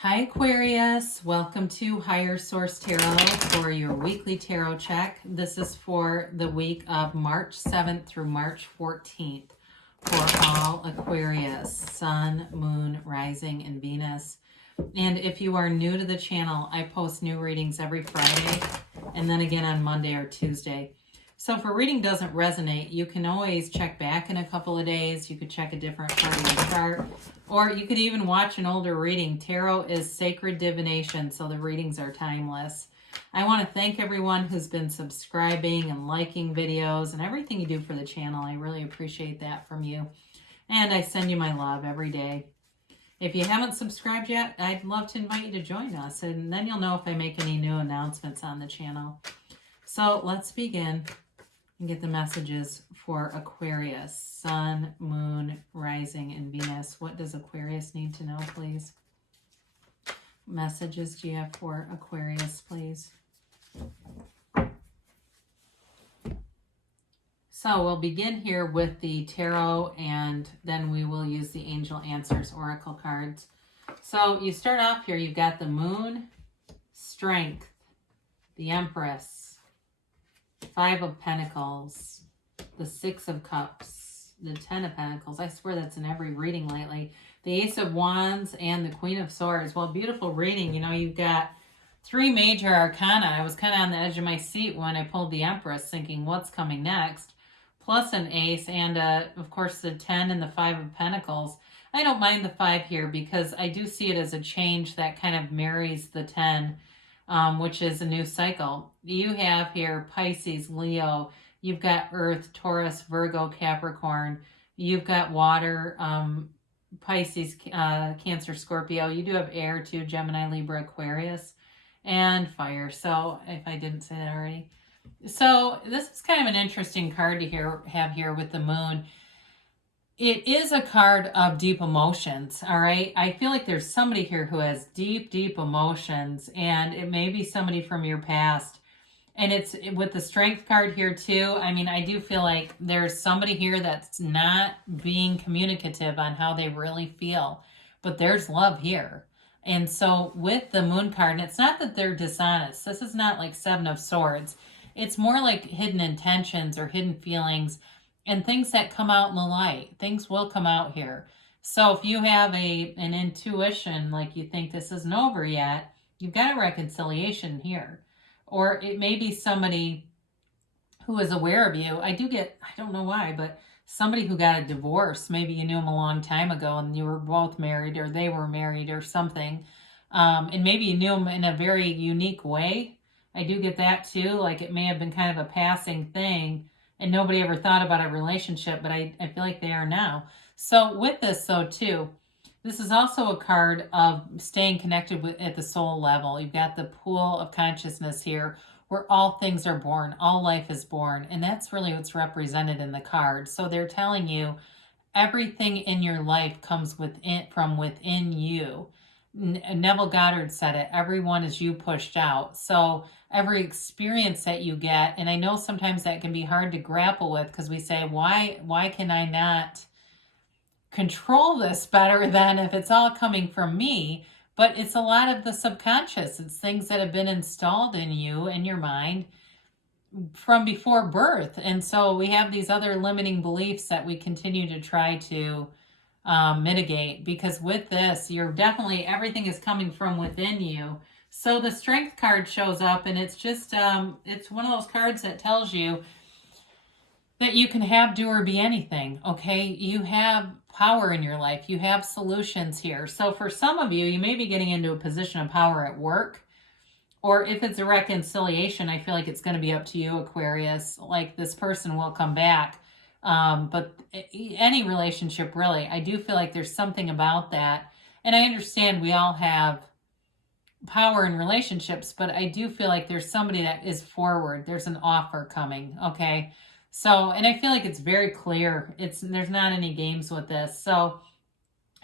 Hi Aquarius, welcome to Higher Source Tarot for your weekly tarot check. This is for the week of March 7th through March 14th for all Aquarius, Sun, Moon, Rising, and Venus. And if you are new to the channel, I post new readings every Friday and then again on Monday or Tuesday. So if a reading doesn't resonate, you can always check back in a couple of days. You could check a different part of your chart, or you could even watch an older reading. Tarot is sacred divination, so the readings are timeless. I want to thank everyone who's been subscribing and liking videos and everything you do for the channel. I really appreciate that from you. And I send you my love every day. If you haven't subscribed yet, I'd love to invite you to join us, and then you'll know if I make any new announcements on the channel. So let's begin and get the messages for Aquarius, Sun, Moon, Rising, and Venus. What does Aquarius need to know, please? Messages do you have for Aquarius, please? So we'll begin here with the tarot, and then we will use the Angel Answers Oracle cards. So you start off here, you've got the Moon, Strength, the Empress, Five of Pentacles, the Six of Cups, the Ten of Pentacles. I swear that's in every reading lately. The Ace of Wands and the Queen of Swords. Well, beautiful reading. You know, you've got three major arcana. I was kind of on the edge of my seat when I pulled the Empress, thinking what's coming next, plus an Ace and, of course, the 10 and the Five of Pentacles. I don't mind the 5 here because I do see it as a change that kind of marries the 10, which is a new cycle. You have here Pisces, Leo, you've got Earth, Taurus, Virgo, Capricorn, you've got water, Pisces, Cancer, Scorpio. You do have air too, Gemini, Libra, Aquarius, and fire. So if I didn't say that already. So this is kind of an interesting card to have here with the Moon. It is a card of deep emotions, all right? I feel like there's somebody here who has deep, deep emotions, and it may be somebody from your past. And it's with the Strength card here too. I mean, I do feel like there's somebody here that's not being communicative on how they really feel, but there's love here. And so with the Moon card, and it's not that they're dishonest. This is not like Seven of Swords. It's more like hidden intentions or hidden feelings and things that come out in the light. Things will come out here. So if you have an intuition, like you think this isn't over yet, you've got a reconciliation here. Or it may be somebody who is aware of you. I don't know why, but somebody who got a divorce. Maybe you knew them a long time ago and you were both married, or they were married or something. And maybe you knew them in a very unique way. I do get that too. Like it may have been kind of a passing thing and nobody ever thought about a relationship, but I feel like they are now. So with this though too, this is also a card of staying connected at the soul level. You've got the pool of consciousness here where all things are born, all life is born, and that's really what's represented in the card. So they're telling you everything in your life comes from within you. Neville Goddard said it, everyone is you pushed out. So every experience that you get, and I know sometimes that can be hard to grapple with because we say, why can I not control this better than if it's all coming from me? But it's a lot of the subconscious. It's things that have been installed in you and your mind from before birth. And so we have these other limiting beliefs that we continue to try to mitigate, because with this, you're definitely, everything is coming from within you. So the Strength card shows up, and it's just, it's one of those cards that tells you that you can have, do, or be anything, okay? You have power in your life. You have solutions here. So for some of you, you may be getting into a position of power at work, or if it's a reconciliation, I feel like it's going to be up to you, Aquarius. Like this person will come back. But any relationship, really, I do feel like there's something about that. And I understand we all have power in relationships, but I do feel like there's somebody that is forward. There's an offer coming, okay? So, and I feel like it's very clear. There's not any games with this. So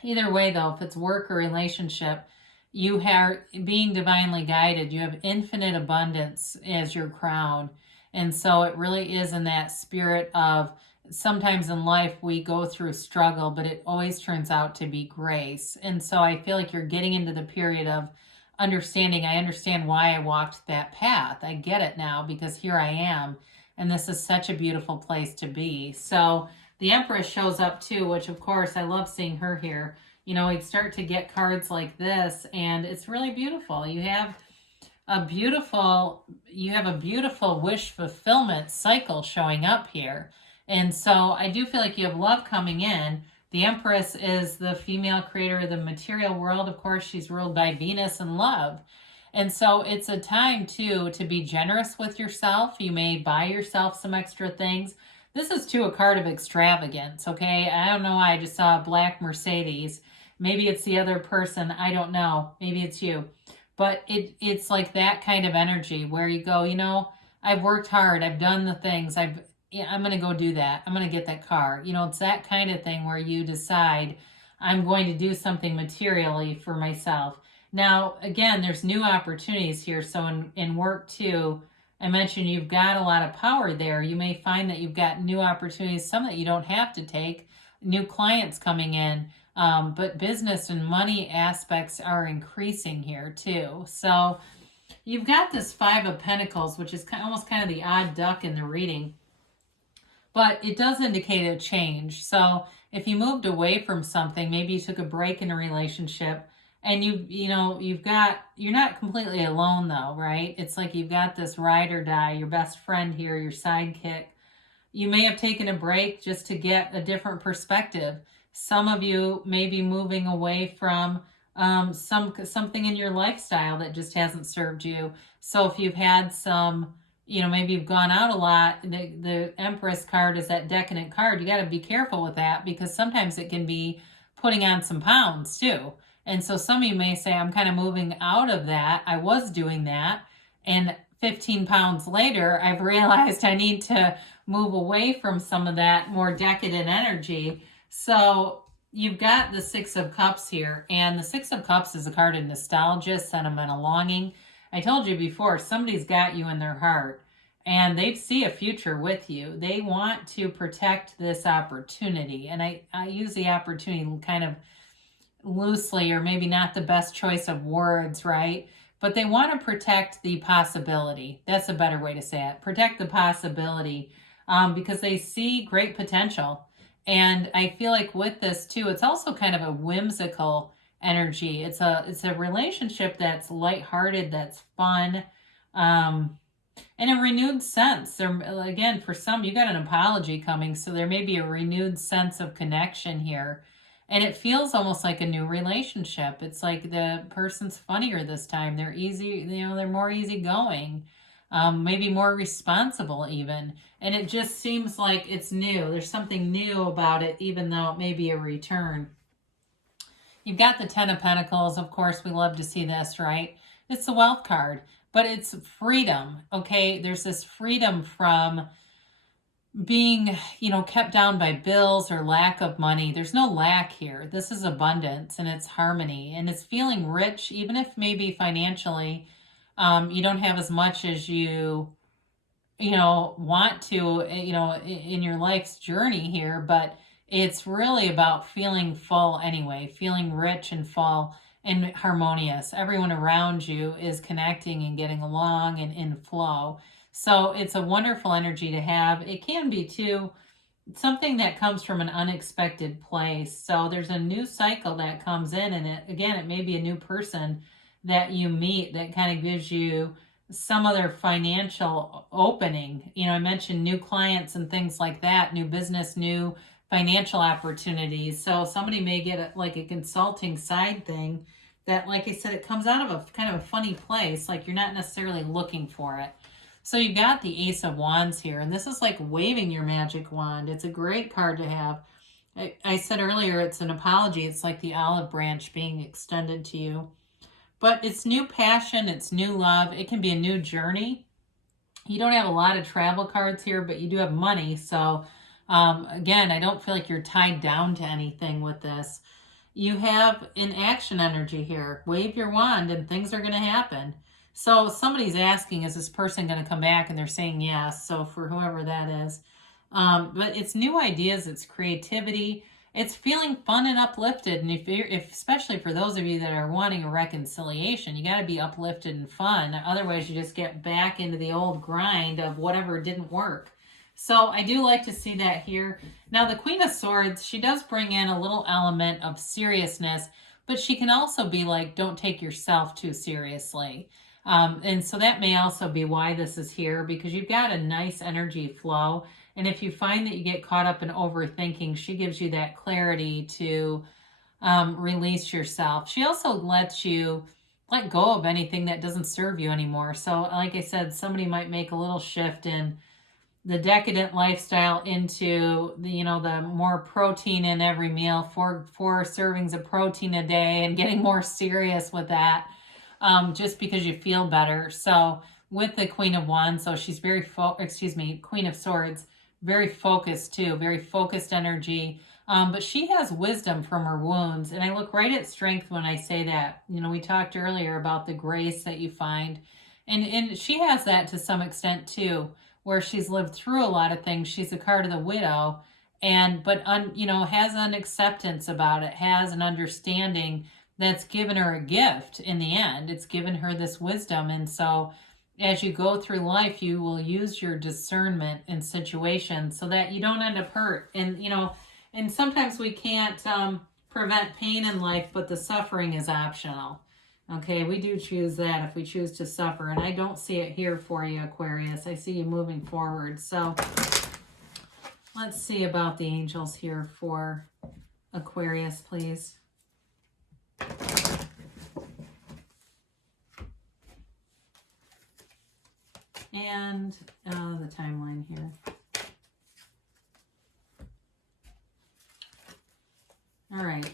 either way, though, if it's work or relationship, you are being divinely guided. You have infinite abundance as your crown. And so it really is in that spirit of sometimes in life we go through struggle, but it always turns out to be grace. And so I feel like you're getting into the period of understanding. I understand why I walked that path. I get it now because here I am. And this is such a beautiful place to be. So the Empress shows up too, which of course I love seeing her here. You know, we'd start to get cards like this, and it's really beautiful. You have a beautiful wish fulfillment cycle showing up here. And so I do feel like you have love coming in. The Empress is the female creator of the material world. Of course, she's ruled by Venus and love. And so it's a time too to be generous with yourself. You may buy yourself some extra things. This is too a card of extravagance, okay? I don't know why I just saw a black Mercedes. Maybe it's the other person. I don't know. Maybe it's you. But it's like that kind of energy where you go, you know, I've worked hard. I've done the things. I'm going to go do that. I'm going to get that car. You know, it's that kind of thing where you decide I'm going to do something materially for myself. Now, again, there's new opportunities here. So in work too, I mentioned you've got a lot of power there. You may find that you've got new opportunities, some that you don't have to take, new clients coming in, but business and money aspects are increasing here too. So you've got this Five of Pentacles, which is almost kind of the odd duck in the reading, but it does indicate a change. So if you moved away from something, maybe you took a break in a relationship, and you're not completely alone though, right? It's like you've got this ride or die, your best friend here, your sidekick. You may have taken a break just to get a different perspective. Some of you may be moving away from something in your lifestyle that just hasn't served you. So if you've had some, maybe you've gone out a lot, the Empress card is that decadent card. You got to be careful with that because sometimes it can be putting on some pounds too. And so some of you may say, I'm kind of moving out of that. I was doing that. And 15 pounds later, I've realized I need to move away from some of that more decadent energy. So you've got the Six of Cups here. And the Six of Cups is a card of nostalgia, sentimental longing. I told you before, somebody's got you in their heart. And they see a future with you. They want to protect this opportunity. And I use the opportunity kind of loosely, or maybe not the best choice of words, right? But they want to protect the possibility. That's a better way to say it. Protect the possibility because they see great potential. And I feel like with this too, it's also kind of a whimsical energy. It's a relationship that's lighthearted, that's fun, in a renewed sense. There, again, for some, you got an apology coming, so there may be a renewed sense of connection here. And it feels almost like a new relationship. It's like the person's funnier this time. They're easy, they're more easygoing, maybe more responsible even. And it just seems like it's new. There's something new about it, even though it may be a return. You've got the Ten of Pentacles. Of course, we love to see this, right? It's the Wealth card, but it's freedom, okay? There's this freedom from being, kept down by bills or lack of money. There's no lack here. This is abundance and it's harmony and it's feeling rich, even if maybe financially you don't have as much as you want to, in your life's journey here, but it's really about feeling full anyway, feeling rich and full and harmonious. Everyone around you is connecting and getting along and in flow. So it's a wonderful energy to have. It can be too something that comes from an unexpected place. So there's a new cycle that comes in, and it may be a new person that you meet that kind of gives you some other financial opening. I mentioned new clients and things like that, new business, new financial opportunities. So somebody may get a consulting side thing that, like I said, it comes out of a kind of a funny place, like you're not necessarily looking for it. So you got the Ace of Wands here, and this is like waving your magic wand. It's a great card to have. I said earlier, it's an apology. It's like the olive branch being extended to you. But it's new passion, it's new love. It can be a new journey. You don't have a lot of travel cards here, but you do have money. So again, I don't feel like you're tied down to anything with this. You have an action energy here. Wave your wand and things are going to happen. So somebody's asking, is this person going to come back? And they're saying yes. So for whoever that is, But it's new ideas, it's creativity, it's feeling fun and uplifted. And if especially for those of you that are wanting a reconciliation, you got to be uplifted and fun. Otherwise, you just get back into the old grind of whatever didn't work. So I do like to see that here. Now, the Queen of Swords, she does bring in a little element of seriousness, but she can also be like, don't take yourself too seriously. And so that may also be why this is here, because you've got a nice energy flow. And if you find that you get caught up in overthinking, she gives you that clarity to release yourself. She also lets you let go of anything that doesn't serve you anymore. So like I said, somebody might make a little shift in the decadent lifestyle into the, the more protein in every meal, four servings of protein a day, and getting more serious with that, just because you feel better. So with the Queen of Wands, so she's very, Queen of Swords, very focused too, very focused energy. But she has wisdom from her wounds. And I look right at strength when I say that. We talked earlier about the grace that you find. And she has that to some extent too, where she's lived through a lot of things. She's a card of the widow, but has an acceptance about it, has an understanding that's given her a gift in the end. It's given her this wisdom. And so as you go through life, you will use your discernment in situations so that you don't end up hurt. And sometimes we can't prevent pain in life, but the suffering is optional. Okay, we do choose that if we choose to suffer. And I don't see it here for you, Aquarius. I see you moving forward. So let's see about the angels here for Aquarius, please. And the timeline here. All right.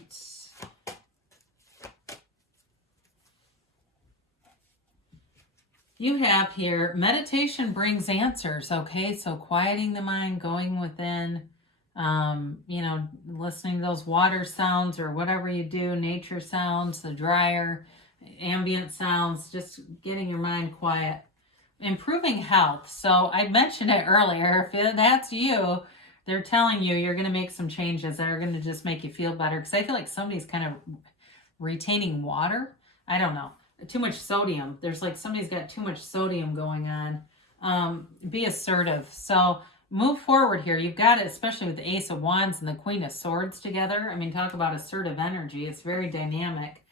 You have here, meditation brings answers, okay? So quieting the mind, going within, listening to those water sounds or whatever you do, nature sounds, the dryer, ambient sounds, just getting your mind quiet. Improving health. So I mentioned it earlier. If that's you, they're telling you you're going to make some changes that are going to just make you feel better. Because I feel like somebody's kind of retaining water. I don't know. Too much sodium. There's like somebody's got too much sodium going on. Be assertive. So move forward here. You've got it, especially with the Ace of Wands and the Queen of Swords together. I mean, talk about assertive energy. It's very dynamic.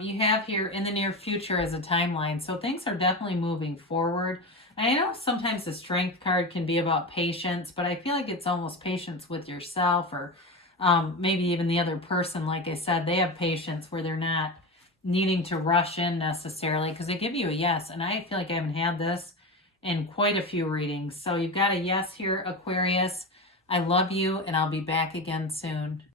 You have here in the near future as a timeline. So things are definitely moving forward. I know sometimes the Strength card can be about patience, but I feel like it's almost patience with yourself, or maybe even the other person. Like I said, they have patience where they're not needing to rush in necessarily, because they give you a yes. And I feel like I haven't had this in quite a few readings. So you've got a yes here, Aquarius. I love you, and I'll be back again soon.